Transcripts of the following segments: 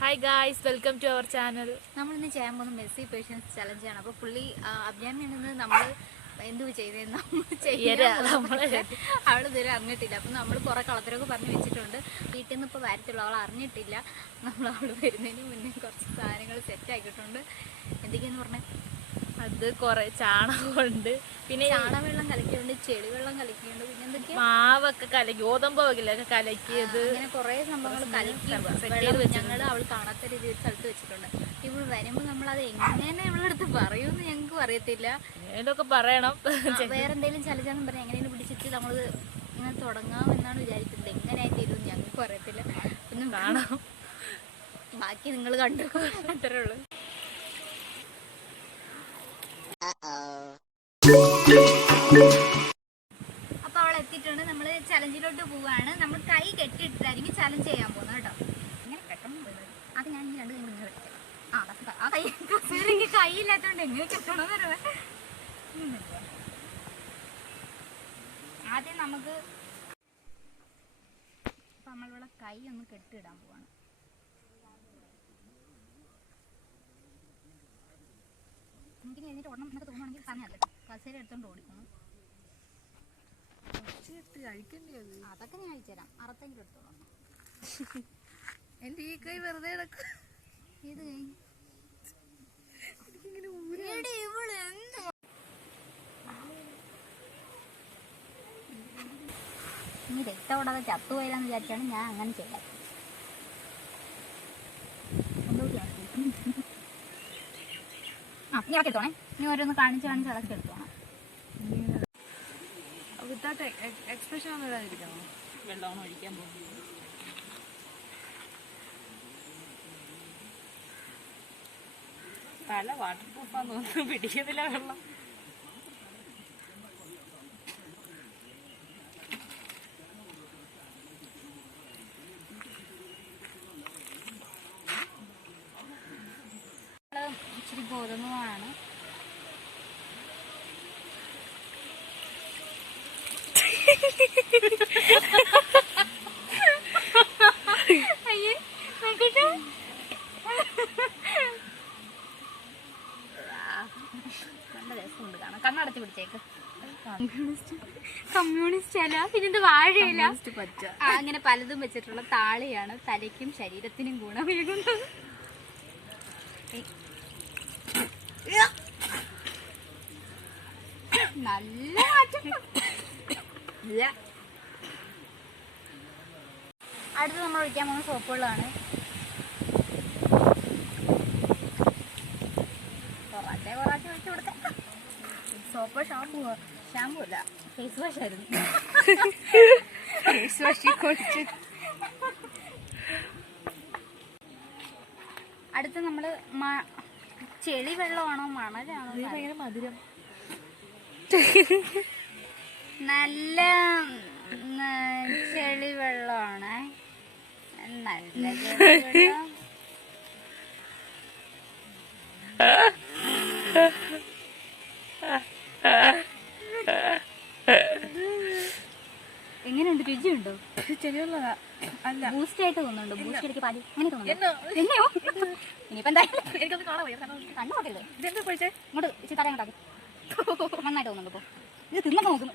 Hi guys, welcome to our channel. നമ്മളിന്ന് ചെയ്യാൻ പോകുന്ന മെസ്സി പേഷ്യൻസ് ചലഞ്ചാണ്. അപ്പോൾ പുള്ളി അഭിരാമിയിൽ നിന്ന് നമ്മൾ എന്തു ചെയ്തതെന്ന് അവൾ ഇതുവരെ അറിഞ്ഞിട്ടില്ല. അപ്പം നമ്മൾ കുറേ കളത്തിലൊക്കെ പറഞ്ഞ് വെച്ചിട്ടുണ്ട്. വീട്ടിൽ നിന്ന് ഇപ്പോൾ വരത്തുള്ളൂ, അവൾ അറിഞ്ഞിട്ടില്ല. അവൾ വരുന്നതിന് മുന്നേ കുറച്ച് സാധനങ്ങൾ സെറ്റ് ആക്കിയിട്ടുണ്ട്. എന്തൊക്കെയാന്ന് പറഞ്ഞാൽ അത് കുറെ ചാണകമുണ്ട്, പിന്നെ ചാണകവെള്ളം കലക്കിയുണ്ട്, ചെളിവെള്ളം കലക്കിയുണ്ട്, പിന്നെ എന്തൊക്കെയാ മാവൊക്കെ കലക്കി, ഗോതമ്പൊക്കെ കലക്കിയത്, അങ്ങനെ കുറേ സംഭവങ്ങൾ കലക്കി ഞങ്ങൾ അവൾ കാണാത്ത രീതിയിൽ സ്ഥലത്ത് വെച്ചിട്ടുണ്ട്. ഇവൾ വരുമ്പോൾ നമ്മളത് എങ്ങനെ ഇവളെടുത്ത് പറയുമെന്ന് ഞങ്ങൾക്ക് അറിയത്തില്ല. ഏതൊക്കെ പറയണം. വേറെ എന്തെങ്കിലും ചലഞ്ചാന്നും പറഞ്ഞാൽ എങ്ങനെയും പിടിച്ചിട്ട് നമ്മൾ ഇങ്ങനെ തുടങ്ങാം എന്നാണ് വിചാരിക്കുന്നത്. എങ്ങനെയായി തീരും ഞങ്ങൾക്കും അറിയത്തില്ല. ഒന്നും കാണാം, ബാക്കി നിങ്ങൾ കണ്ടു അത്രേ ഉള്ളൂ. അപ്പൊ അവൾ എത്തിയിട്ടുണ്ട്. നമ്മൾ ചലഞ്ചിലോട്ട് പോവാണ്. നമ്മൾ കൈ കെട്ടിയിട്ടായിരിക്കും ചലഞ്ച് ചെയ്യാൻ പോകുന്നത് കേട്ടോ. ഇങ്ങനെ കെട്ടണം, അത് ഞാൻ ഇനി രണ്ട് നിങ്ങൾ ആ കൈ കൈയില്ലാത്തോണ്ട് എങ്ങനെ കെട്ടണമെന്ന് അറിയാം. ആദ്യം നമുക്ക് നമ്മളിവിടെ കൈ ഒന്ന് കെട്ടിയിടാൻ പോവാണ്. എനിക്ക് കഴിഞ്ഞിട്ട് ഓടണം എന്നൊക്കെ തോന്നുകയാണെങ്കിൽ സമയമല്ല, കസേര എടുത്തോണ്ട് ഓടിക്കണം. അതൊക്കെ ഞാൻ അയച്ചുതരാം, അറുത്തെങ്കിലും എടുത്തോളാം. എന്റെ ഈ കൈ വെറുതെ ഏത് കൈ? ഇനി രക്തം ഓടാതെ ചത്തുപോയില്ലെന്ന് വിചാരിച്ചാണ് ഞാൻ അങ്ങനെ ചെയ്യാം. ഇനി അതൊക്കെ എടുത്തോണേ. ഇനി ഓരോന്ന് കാണിച്ച് അതൊക്കെ എടുത്തോണം. എക്സ്പ്രഷൻ ഒന്നും ഇടാതിരിക്കണോ? വെള്ളമാണ് ഒഴിക്കാൻ പോകുന്നത്. തല വാട്ടർ പ്രൂഫാന്ന് തോന്നുന്നു, പിടിക്കുന്നില്ല വെള്ളം. ഇച്ചിരി ഗോതമ്പാണ്. നല്ല രസമുണ്ട് കാണാൻ. കണ്ണടച്ച് പിടിച്ചേക്ക്. കമ്മ്യൂണിസ്റ്റ് അല്ല, പിന്നെന്ത് വാഴയില്ല, അങ്ങനെ പലതും വെച്ചിട്ടുള്ള താളിയാണ്. തലയ്ക്കും ശരീരത്തിനും ഗുണമേകുന്നത്. നല്ല അടുത്ത് നമ്മൾ ഒഴിക്കാൻ പോകുന്ന സോപ്പുകളാണ്. കുറച്ച് ഒഴിച്ചു കൊടുക്കാം. സോപ്പ് ഷാമ്പു അല്ല, ഫേസ് വാഷ് ആയിരുന്നു. ഫേസ് വാഷ് കുടിച്ച് അടുത്ത് നമ്മള് ചെളി വെള്ളമാണോ മണലാണോ? മധുരം നല്ല ചെളി വെള്ളമാണ്. നല്ല ചെളി വെള്ളം. എങ്ങനെയുണ്ട്? രുചിയുണ്ടോ? ചെളിയുള്ളതാ അല്ല, ബൂസ്റ്റ് ആയിട്ട് തോന്നുന്നുണ്ടോ? ബൂസ്റ്റ് അടിക്ക് പാതി അങ്ങനെ തോന്നുന്നു. എന്നെയോ ഇനിയിപ്പോ എന്തായാലും എനിക്കൊന്ന് കാണാൻ വയ്യ. കണ്ണു നോക്കരുത്. ഇതെന്താ പൊഴിച്ചേ? ഇങ്ങോട്ട് ഇച്ചിരി തല ഇങ്ങോട്ടാക്കി. നന്നായിട്ട് തോന്നുന്നുണ്ട്. ഇപ്പൊ ഇത് തിന്നൊക്കെ നോക്കുന്നു.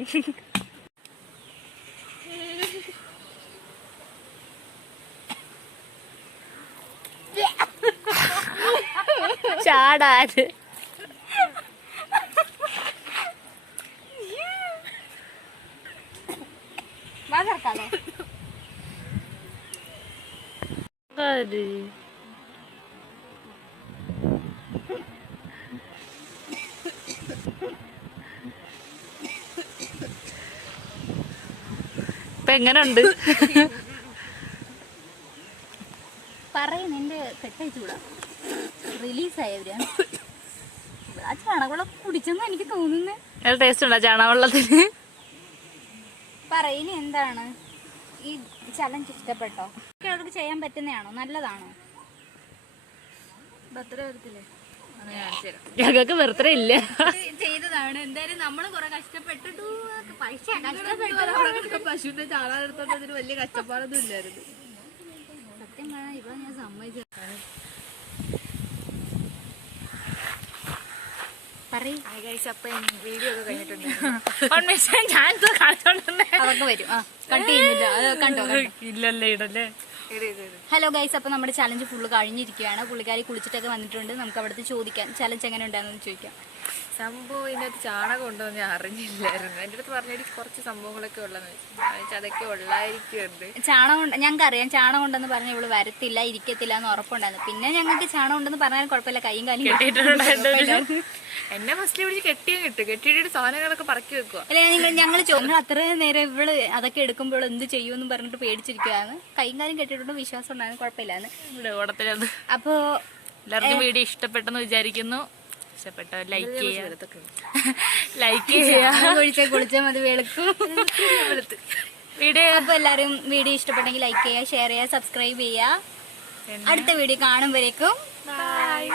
ചാടാര് വാതർക്കാലോ. ഇപ്പൊ എങ്ങനെയുണ്ട്? പറയും നിന്റെ കെട്ടയച്ചുകൂടാ. റിലീസായവരാ. ആ ചാണകവെള്ളം കുടിച്ചെന്ന് എനിക്ക് തോന്നുന്നേ. നല്ല ടേസ്റ്റ് ഉണ്ടോ ചാണകവെള്ളത്തിന്? പറയിനി എന്താണ് ഈ ചലഞ്ച്? ഇഷ്ടപ്പെട്ടോ? അവർക്ക് ചെയ്യാൻ പറ്റുന്നതാണോ? നല്ലതാണോ? ബർത്ത്ഡേ വരത്തില്ലേ? ഞങ്ങൾക്ക് ബർത്ത്ഡേ ഇല്ല. ചെയ്തതാണ്. എന്തായാലും നമ്മള് കൊറേ കഷ്ടപ്പെട്ടിട്ടു. പൈസ പശുവിന്റെ ചാണകം എടുത്തോണ്ട് വലിയ കഷ്ടപ്പാടൊന്നും ഇല്ലായിരുന്നു. സത്യം ഇവിടെ ഞാൻ സമ്മതിച്ചു വീഡിയോ ഒക്കെ കഴിഞ്ഞിട്ടുണ്ട് അതൊക്കെ വരും. ആ കട്ട് ചെയ്യുന്നില്ല, കണ്ടോ? ഇല്ലല്ലേ ഇടല്ലേ. ഹലോ ഗൈസ്, അപ്പൊ നമ്മുടെ ചലഞ്ച് ഫുള്ള് കഴിഞ്ഞിരിക്കുകയാണ്. പുള്ളിക്കാരി കുളിച്ചിട്ടൊക്കെ വന്നിട്ടുണ്ട്. നമുക്ക് അവിടുത്തെ ചോദിക്കാം ചലഞ്ച് എങ്ങനെ ഉണ്ടായിരുന്നു ചോദിക്കാം. സംഭവം ഇതിനകത്ത് ചാണകം ഉണ്ടോ ഞാൻ അറിഞ്ഞില്ലായിരുന്നു. എൻ്റെ അടുത്ത് പറഞ്ഞിട്ട് കുറച്ച് സംഭവങ്ങളൊക്കെ ഉള്ളതെന്ന് വെച്ചാൽ അതൊക്കെ ഉള്ളായിരിക്കുന്നുണ്ട്. ചാണകം ഞങ്ങൾക്ക് അറിയാം, ചാണകം ഉണ്ടെന്ന് പറഞ്ഞ ഇവള് വരത്തില്ല ഇരിക്കത്തില്ല എന്ന് ഉറപ്പുണ്ടായിരുന്നു. പിന്നെ ഞങ്ങൾക്ക് ചാണകം ഉണ്ടെന്ന് പറഞ്ഞാൽ കുഴപ്പമില്ല, കൈയും കാലും കെട്ടിയിട്ടുണ്ടായിരുന്നു. എന്നെ ഫസ്റ്റ് പിടിച്ച് കെട്ടിയിട്ട് സാധനങ്ങളൊക്കെ പറക്കി വെക്കുക. അല്ലെ ഞങ്ങൾ ചോദിച്ചു അത്രയും നേരം ഇവള് അതൊക്കെ എടുക്കുമ്പോൾ എന്ത് ചെയ്യുമെന്ന് പറഞ്ഞിട്ട് പേടിച്ചിരിക്കുകയാണ്. കൈയും കാലും കെട്ടിയിട്ടുണ്ട്, വിശ്വാസം ഉണ്ടായിരുന്നു, കുഴപ്പമില്ലാന്ന്. ഓടത്തിലത്. അപ്പൊ എല്ലാവർക്കും വീഡിയോ ഇഷ്ടപ്പെട്ടെന്ന് വിചാരിക്കുന്നു. ഇഷ്ടപ്പെട്ടോ ലൈക്ക് ചെയ്യുക. കുളിച്ചാൽ മതി വെളുക്കും വീഡിയോ. അപ്പൊ എല്ലാരും വീഡിയോ ഇഷ്ടപ്പെട്ടെങ്കിൽ ലൈക്ക് ചെയ്യുക, ഷെയർ ചെയ്യുക, സബ്സ്ക്രൈബ് ചെയ്യുക. അടുത്ത വീഡിയോ കാണുമ്പോഴേക്കും ബൈ.